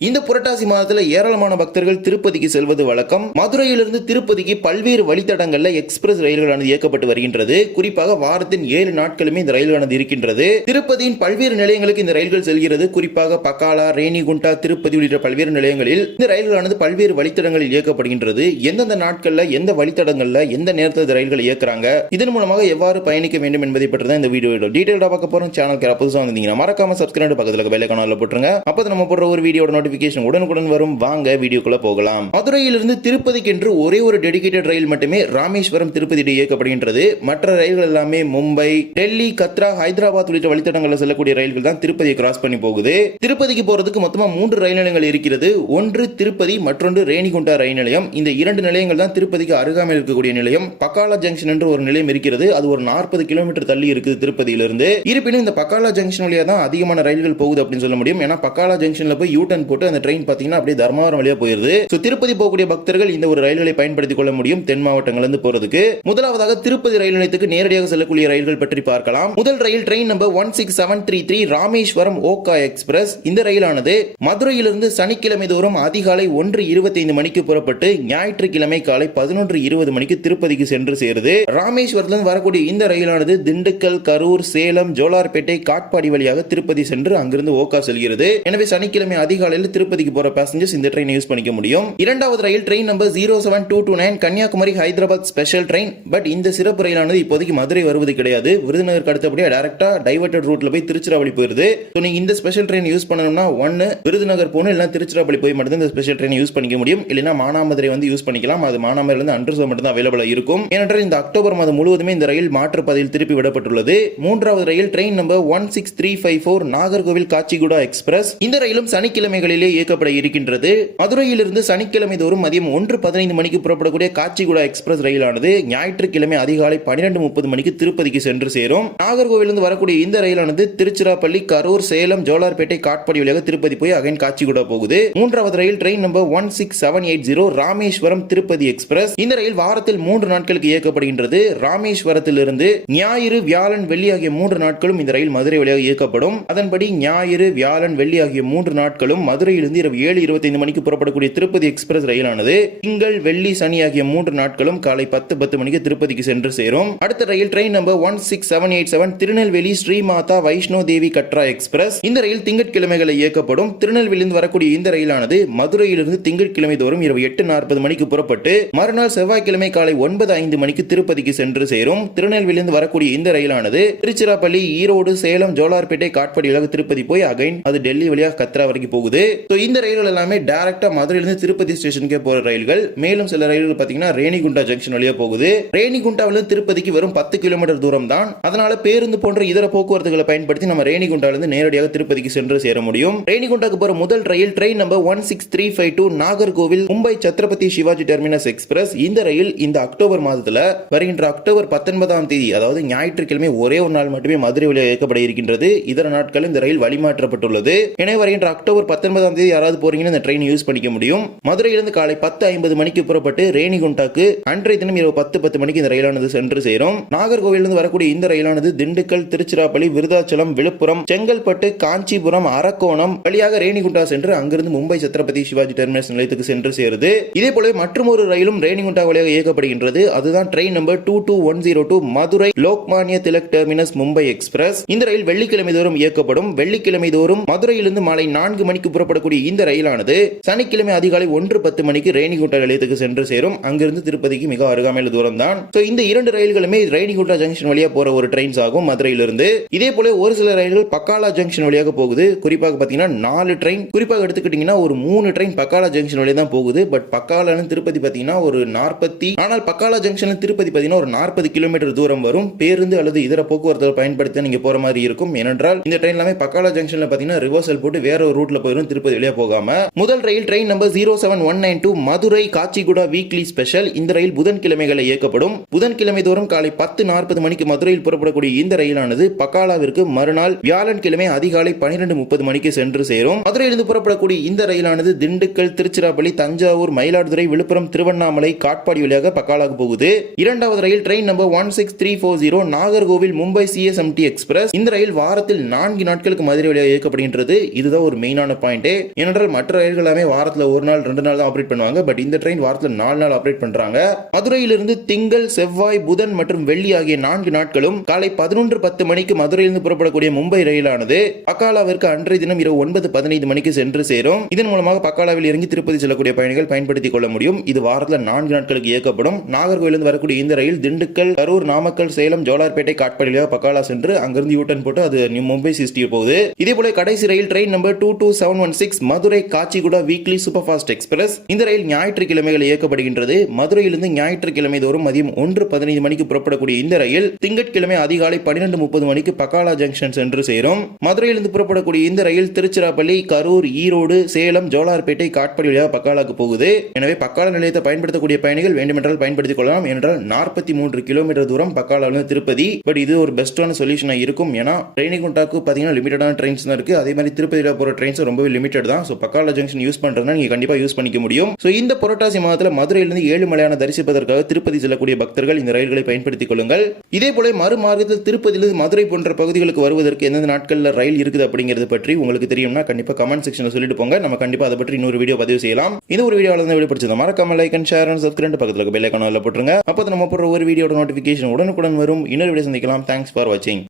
இந்த புரட்டாசி மாதத்துல ஏராளமான பக்தர்கள் திருப்பதிக்கு செல்வது வழக்கம். மதுரையிலிருந்து திருப்பதிக்கு பல்வேறு வழித்தடங்கள்ல எக்ஸ்பிரஸ் ரயில்களானது இயக்கப்பட்டு வருகின்றது. குறிப்பாக வாரத்தின் 7 நாட்களுமே இந்த ரயில்களானது இருக்கின்றது. திருப்பதியின் பல்வேறு நிலையங்களுக்கு இந்த ரயில்கள் செல்கிறது. குறிப்பாக பக்காலா, ரேணிகுண்டா, திருப்பதி உள்ளிட்ட பல்வேறு நிலையங்களில் இந்த ரயில்களானது பல்வேறு வழித்தடங்களில் இயக்கப்படுகின்றது. எந்தெந்த நாட்கள்ல எந்த வழித்தடங்கள்ல எந்த நேரத்தில் இந்த ரயில்கள் இயக்குறாங்க, இதன் மூலமாக எவ்வாறு பயணிக்க வேண்டும் என்பதை பற்றி தான் இந்த வீடியோ டீடைலா பார்க்க போறோம். சேனலுக்கு புதுசாக வந்தீங்கன்னா மறக்காம சப்ஸ்கிரைப் பக்கத்துல பெல் ஐகானை போட்டுருங்க. அப்போ நம்ம போடுற ஒரு வீடியோட நோட்டிபிகேஷன் உடனுக்குடன் வரும். வாங்க வீடியோக்குள்ள போகலாம். மதுரையிலிருந்து திருப்பதிக்கு என்று ஒரே ஒரு டெடிகேட்டட் ரயில் மட்டுமே ராமேஸ்வரம் திருப்பதி இயக்கப்படுகின்றது. மற்ற ரயில்கள் எல்லாமே மும்பை, டெல்லி, கத்ரா, ஹைதராபாத் உள்ளிட்ட வழித்தடங்களில் செல்லக்கூடிய ரயில்கள் தான் திருப்பதியை கிராஸ் பண்ணி போகுது. திருப்பதிக்கு போறதுக்கு மொத்தமா 3 ரயில் நிலையங்கள் இருக்கிறது. ஒன்று திருப்பதி, மற்றொன்று ரேணிகுண்டா ரயில் நிலையம். இந்த 2 நிலையங்கள் தான் திருப்பதிக்கு அருகாமையில் இருக்கக்கூடிய நிலையம். பக்காலா ஜங்ஷன் என்று ஒரு நிலையம் இருக்கிறது. அது ஒரு 40 கிலோமீட்டர் தள்ளி இருக்குது திருப்பதியிலிருந்து. இருப்பினும் இந்த பக்காலா ஜங்ஷன் வழியா தான் அதிகமான ரயில்கள் போகுது அப்படின்னு சொல்ல முடியும். ஏன்னா பக்காலா ஜங்ஷன்ல போய் யூ டர்ன் போட்டு அந்த ட்ரெயின் பாத்தீங்கன்னா அப்படியே தர்மவரம் வழியா போயிருது. திருப்பதி போகக்கூடிய பக்தர்கள் இந்த ஒரு ரயில்களை பயன்படுத்திக் கொள்ள முடியும் தென் மாவட்டங்களிலிருந்து போறதுக்கு. முதலாவதாக திருப்பதி ரயில் நிலையத்துக்கு நேரடியாக செல்லக்கூடிய ரயில்கள் பற்றி பார்க்கலாம். முதல் ரயில் train number 16733 Rameswaram Okha express. இந்த ரயிலானது மதுரையிலிருந்து சனிக்கிழமை தோறும் அதிகாலை 1:25 மணிக்கு புறப்பட்டு ஞாயிற்றுக்கிழமை காலை 11:20 மணிக்கு திருப்பதிக்கு சென்று சேருது. ராமேஸ்வரத்திலிருந்து வரக்கூடிய இந்த ரயிலானது திண்டுக்கல், கரூர், சேலம், ஜோலார்பேட்டை, காட்பாடி வழியாக திருப்பதி சென்று அங்கிருந்து ஓகா செல்கிறது. எனவே சனிக்கிழமை அதிகாலையில் திருப்பதிக்கு போற பேசஞ்சர்ஸ் இந்த ட்ரெயினை யூஸ் பண்ணிக்க முடியும். இரண்டாவது ரயில் train number 07229 Kanyakumari Hyderabad special train. But இந்த சிறப்பு ரயிலானது இப்போதைக்கு மதுரை வருவது கிடையாது. விருதுநகருக்கு அடுத்தபடியா டைரக்டா டைவர்ட்டட் ரூட்ல போய் திருச்சிராப்பள்ளி போயிருது. நீங்க இந்த ஸ்பெஷல் ட்ரெயின் யூஸ் பண்ணணும்னா ஒன்னு விருதுநகர் போகணும், இல்ல திருச்சிராப்பள்ளி போய் மட்டும் இந்த ஸ்பெஷல் ட்ரெயின் யூஸ் பண்ணிக்க முடியும். இல்லனா மானாமதுரை வந்து யூஸ் பண்ணிக்கலாம். அது மானாமதுரையில இருந்து அண்டர்சோ மட்டும் தான் அவைலபிளா இருக்கும். ஏனென்றால் இந்த அக்டோபர் மாதம் முழுவதுமே இந்த ரயில் மாற்றுப்பாதையில் திருப்பி விடப்பட்டுள்ளது. மூன்றாவது ரயில் train number 16354 Nagercoil Kacheguda express. இந்த ரயிலும் சனிக்கிழமைகளிலே இயக்கப்பட இருக்கின்றது. மதுரையிலிருந்து சனிக்கிழமை தோறும் மதியம் 1:15 மணிக்கு புறப்படக்கூடிய காச்சிகுடா எக்ஸ்பிரஸ் ரயிலானது ஞாயிற்றுக்கிழமை அதிகாலை 12:30 மணிக்கு திருப்பதிக்கு சென்று சேரும். நாகர்கோவிலிருந்து வரக்கூடிய இந்த ரயிலானது திருச்சிராப்பள்ளி, கரூர், சேலம், ஜோலார்பேட்டை, காட்பாடி வழியாக திருப்பதி போய் அகைன் காச்சிகுடா போகுது. மூன்றாவது ரயில் train number 16780 Rameswaram Tirupati express. இந்த ரயில் வாரத்தில் 3 நாட்களுக்கு இயக்கப்படுகின்றது. ராமேஸ்வரத்திலிருந்து ஞாயிறு, வியாழன், வெள்ளி ஆகிய 3 நாட்களும் இந்த ரயில் மதுரை வழியாக இயக்கப்படும். அதன்படி ஞாயிறு, வியாழன், வெள்ளி ஆகிய 3 நாட்களும் மதுரையிலிருந்து இரவு 7:25 மணிக்கு புறப்படக்கூடிய திருப்பதி எக்ஸ்பிரஸ் ரயிலானது திங்கள், வெள்ளி, சனி ஆகிய 3 நாட்களும் காலை 10:10 மணிக்கு திருப்பதிக்கு சென்று சேரும். அடுத்த ரயில் train number 16787 Tirunelveli Srimatha Vaishno Devi Katra express. இந்த ரயில் திங்கட்கிழமைகளில் இயக்கப்படும். திருநெல்வேலியிலிருந்து வரக்கூடிய இந்த ரயிலானது மதுரையிலிருந்து திங்கட்கிழமை தோறும் இரவு 8:40 மணிக்கு புறப்பட்டு மறுநாள் செவ்வாய்க்கிழமை காலை 9:05 மணிக்கு திருப்பதிக்கு சென்று சேரும். திருநெல்வேலியிலிருந்து வரக்கூடிய இந்த ரயிலானது திருச்சிராப்பள்ளி, ஈரோடு, சேலம், ஜோலார்பேட்டை, காட்பாடி வழியாக திருப்பதி போய் அகைன் அது டெல்லி வழியாக கத்ரா வரைக்கும் போகுது. இந்த ரயில்கள் எல்லாமே டைரக்டா மதுரையிலிருந்து திருப்பதி ஸ்டேஷனுக்கே போற ரயில்கள். மேலும் சில ரயில்கள் பாத்தீங்கன்னா ரேணிகுண்டா ஜங்ஷன் வழியா போகுது. ரேணிகுண்டாவிலிருந்து திருப்பதிக்கு வெறும் 10 கிலோமீட்டர் தூரம் தான். அதனால பேருந்து போன்ற இதர போக்குவரத்துகளை பயன்படுத்தி நம்ம ரேணிகுண்டாவிலிருந்து நேரடியாக திருப்பதிக்கு சென்று சேர முடியும். ரேணிகுண்டாக்கு போற முதல் ரயில் train number 16352 Nagercoil Mumbai Chhatrapati Shivaji terminus express. இந்த ரயில் இந்த அக்டோபர் மாதத்துல வருகின்ற அக்டோபர் 19ஆம் தேதி, அதாவது ஞாயிற்றுக்கிழமை ஒரே ஒரு நாள் மட்டுமே மதுரை வழியாக இயக்கப்பட இருக்கின்றது. இதர நாட்கள் இந்த ரயில் வழிமாற்றப்பட்டுள்ளது. எனவே வருகின்ற அக்டோபர் 19ஆம் தேதி யாராவது போறீங்கன்னா இந்த ட்ரெயின் யூஸ் பண்ணிக்க முடியும். மதுரையிலிருந்து காலை 10:50 மணிக்கு புறப்பட்டு ரேணிகுண்டாக்கு அன்றைய தினம் இரவு 10:10 மணிக்கு இந்த ரயிலானது சென்று சேரும். நாகர்கோவிலிருந்து வரக்கூடிய இந்த ரயிலானது திண்டுக்கல், திருச்சிராப்பள்ளி, விருதாச்சலம், விழுப்புரம், செங்கல்பட்டு, காஞ்சிபுரம், அரக்கோணம் வழியாக ரேணிகுண்டா சென்று அங்கிருந்து மும்பை சத்ரபதி சிவாஜி டெர்மினஸ் நிலையத்துக்கு சென்று சேருது. இதே போல மற்றொரு ரயிலும் ரேணிகுண்டா வழியாக இயக்கப்படுகின்றது. அதுதான் train number 22102 Madurai Lokmanya Tilak terminus Mumbai express. இந்த ரயில் வெள்ளிக்கிழமை தோறும் இயக்கப்படும். வெள்ளிக்கிழமை தோறும் மதுரையிலிருந்து மாலை 4 மணிக்கு புறப்படக்கூடிய இந்த ரயிலானது சனிக்கிழமை அதிகாலை 1:10 மணிக்கு ரேணிகுண்டா நிலையத்துக்கு சென்று சேரும். அங்கிருந்து திருப்பதிக்கு மிக அருகாமையில் தூரம் தான். இந்த 2 ரயில்களுமே ரேணிகுண்டா ஜங்ஷன் வழியா போற ஒரு ட்ரெயின்ஸ் ஆகும் மதுரையிலிருந்து. இதே போல ஒரு சில ரயில்கள் பக்காலா ஜங்ஷன் வழியாக போகுது. குறிப்பாக பாத்தீங்கன்னா 4 ட்ரெயின், குறிப்பாக எடுத்துக்கிட்டீங்கன்னா ஒரு 3 ட்ரெயின் பக்காலா ஜங்ஷன் வழியா தான் போகுது. பட் பக்காலா திருப்பதி பாத்தீங்கன்னா ஒரு 40, ஆனால் பக்காலா ஜங்ஷன் திருப்பதி பாத்தீங்கன்னா ஒரு 40 கிலோமீட்டர் தூரம் வரும். பேருந்து அல்லது இதர போக்குவரத்து பயன்படுத்தி நீங்க போற மாதிரி இருக்கும். ஏனென்றால் இந்த ட்ரெயின் எல்லாமே பக்காலா ஜங்ஷன்ல பாத்தீங்கன்னா ரிவர்சல் போட்டு வேற ஒரு ரூட்ல போயிடும் திருப்பதி வழியா போகாம. முதல் ரயில் train number 07192 Madurai Kacheguda weekly special. இந்த ரயில் புதன்கிழமைகளில் இயக்கப்படும். புதன்கிழமை தோறும் காலை 10:40 மணிக்கு மதுரையில் புறப்படக்கூடிய இந்த ரயிலானது பக்காலாவிற்கு மறுநாள் வியாழன்கிழமை அதிகாலை 12:30 மணிக்கு சென்று சேரும். மதுரையிலிருந்து புறப்படக்கூடிய இந்த ரயிலானது திண்டுக்கல், திருச்சிராப்பள்ளி, தஞ்சாவூர், மயிலாடுதுறை, விழுப்புரம், திருவண்ணாமலை, காட்பாடி வழியாக பக்காலாவுக்கு போகுது. இரண்டாவது ரயில் train number 16340 Nagercoil Mumbai CSMT express. இந்த ரயில் வாரத்தில் 4 நாட்களுக்கு மதுரை வழியாக இயக்கப்படுகின்றது. இதுதான் ஒரு மெயினான பாயிண்ட். பாயிண்ட். ஏனென்றால் மற்ற ரயில்கள் எல்லாமே வாரத்துல ஒரு நாள் 2 நாள் தான் ஆபரேட் பண்ணுவாங்க. பட் இந்த ட்ரெயின் வாரத்துல 4 நாள் ஆபரேட் பண்றாங்க. மதுரையிலிருந்து திங்கள், செவ்வாய், புதன் மற்றும் வெள்ளி ஆகிய 4 நாட்களும் காலை 11:10 மணிக்கு மதுரையிலிருந்து புறப்படக்கூடிய மும்பை ரயிலானது பக்காலாவிற்கு அன்றைய தினம் இரவு 9:15 மணிக்கு சென்று சேரும். இதன் மூலமாக பக்காலாவில் இறங்கி திருப்பதி செல்லக்கூடிய பயணிகள் பயன்படுத்திக் கொள்ள முடியும். இது வாரத்துல 4 நாட்களுக்கு இயக்கப்படும். நாகர்கோயிலிருந்து வரக்கூடிய இந்த ரயில் திண்டுக்கல், கரூர், நாமக்கல், சேலம், ஜோலார்பேட்டை, காட்பாடியாக பக்காலா சென்று அங்கிருந்து யூட்டன் போட்டு அது மும்பை சிஸ்டி போகுது. இதே போல கடைசி ரயில் train number 22716 Madurai Kacheguda weekly super fast express. இந்த ரயில் ஞாயிற்றுக்கிழமைகள் இயக்கப்படுகின்றது. மதுரையிலிருந்து ஞாயிற்றுக்கிழமை தோறும் மதியம் 1:15 மணிக்கு புறப்படக்கூடிய இந்த ரயில் திங்கட்கிழமை அதிகாலை 12:30 மணிக்கு பக்காலா ஜங்ஷன் சென்று சேரும். மதுரையிலிருந்து புறப்படக்கூடிய இந்த ரயில் திருச்சிராப்பள்ளி, கரூர், ஈரோடு, சேலம், ஜோலார்பேட்டை, காட்பாடி வழியாக பக்காலாக்கு போகுது. எனவே பக்காலா நிலையத்தை பயன்படுத்தக்கூடிய பயணிகள் வேண்டுமென்றால் பயன்படுத்திக் கொள்ளலாம். என்றால் 43 கிலோமீட்டர் தூரம் பக்காலாவிலிருந்து திருப்பதி. பட் இது ஒரு பெஸ்டான சொல்யூஷனா இருக்கும். ஏன்னா ரேணிகுண்டாக்கு பாத்தீங்கன்னா லிமிட்டடான ட்ரெயின்ஸ் தான் இருக்கு. அதே மாதிரி திருப்பதியில போற ட்ரெயின்ஸ் ரொம்பவே லிமிட்டட் தான். சோ பக்காலா ஜங்ஷன் யூஸ் பண்றதுனா நீங்க கண்டிப்பா யூஸ் பண்ணிக்க முடியும். சோ இந்த புரட்டாசி மாதத்துல மதுரையிலிருந்து ஏழுமலையான தரிசிப்பதற்காக திருப்பதி செல்லக்கூடிய பக்தர்கள் இந்த ரயில்களை பயன்படுத்திக் கொள்ளுங்கள். இதே போல மறுமார்க்கத்தில் திருப்பதியிலிருந்து மதுரை போன்ற பகுதிகளுக்கு வருவதற்கு எந்தெந்த நாட்கள்ல ரயில் இருக்குது அப்படிங்கிறது பற்றி உங்களுக்கு தெரியும்னா கண்டிப்பா கமெண்ட் செக்ஷன்ல சொல்லிட்டு போங்க. நம்ம கண்டிப்பா அதை பற்றி இன்னொரு வீடியோ பதிவு செய்யலாம். இந்த ஒரு வீடியோல வீடியோ பிடிச்சது மறக்காம like and share and subscribe பக்கத்துல பெல் ஐகான் போட்டுருங்க. அப்போ நம்ம போடுற ஒரு வீடியோட நோட்டிபிகேஷன் உடனுக்குடன் வரும். இன்னொரு வீடியோ சந்திக்கலாம். தேங்க்ஸ் ஃபார் வாட்சிங்.